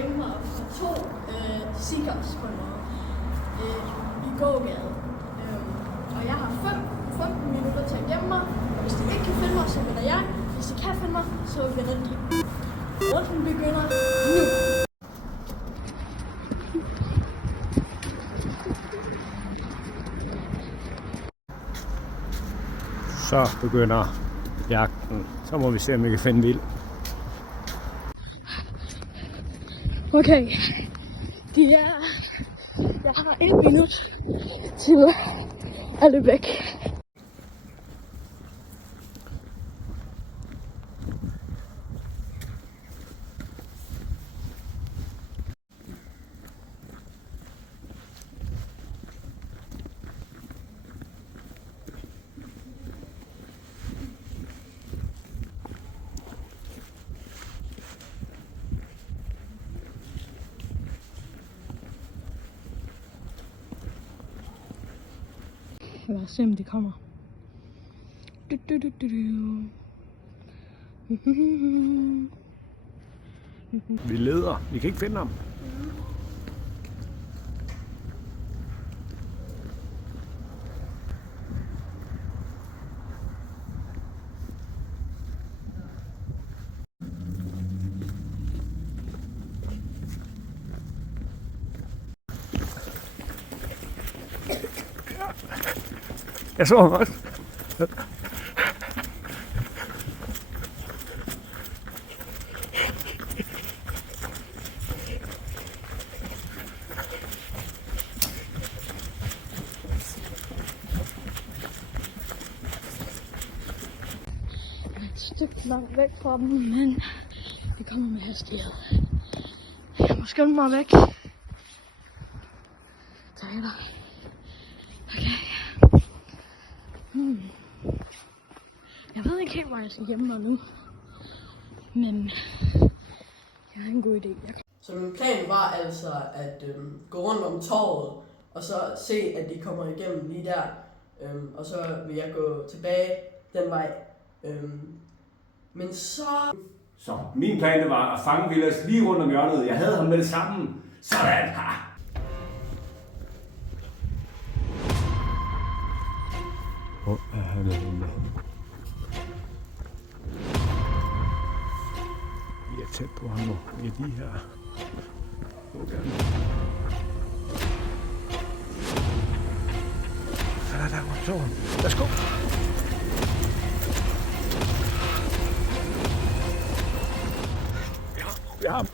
gemme mig fra 2 seekers på en måde i gågade. Og jeg har 15 minutter til at gemme mig, og hvis de ikke kan finde mig, så vinder jeg. Hvis de kan finde mig, så vinder de. Runden begynder nu. Så begynder jagten. Så må vi se, om vi kan finde vild. Okay, jeg har 1 minut til at løbe væk. Lad os se, om de kommer. Vi leder. Vi kan ikke finde ham. Jeg så ham også. Et stykke langt væk fra dem, men det kommer med hastighed. Jeg må skynde mig væk. Taler. Okay. Jeg ved ikke helt, hvor jeg skal gemme mig nu. Men jeg har en god idé. Så min plan var altså at gå rundt om torvet, og så se, at de kommer igennem lige der. Og så vil jeg gå tilbage den vej. Men Så min plan var at fange Vilas lige rundt om hjørnet. Jeg havde ham med det samme. Sådan her. Hvor er han henne? Vi er tæt på ham nu. Vi er lige her. Så er der motoren. Værsgo. Vi har ham.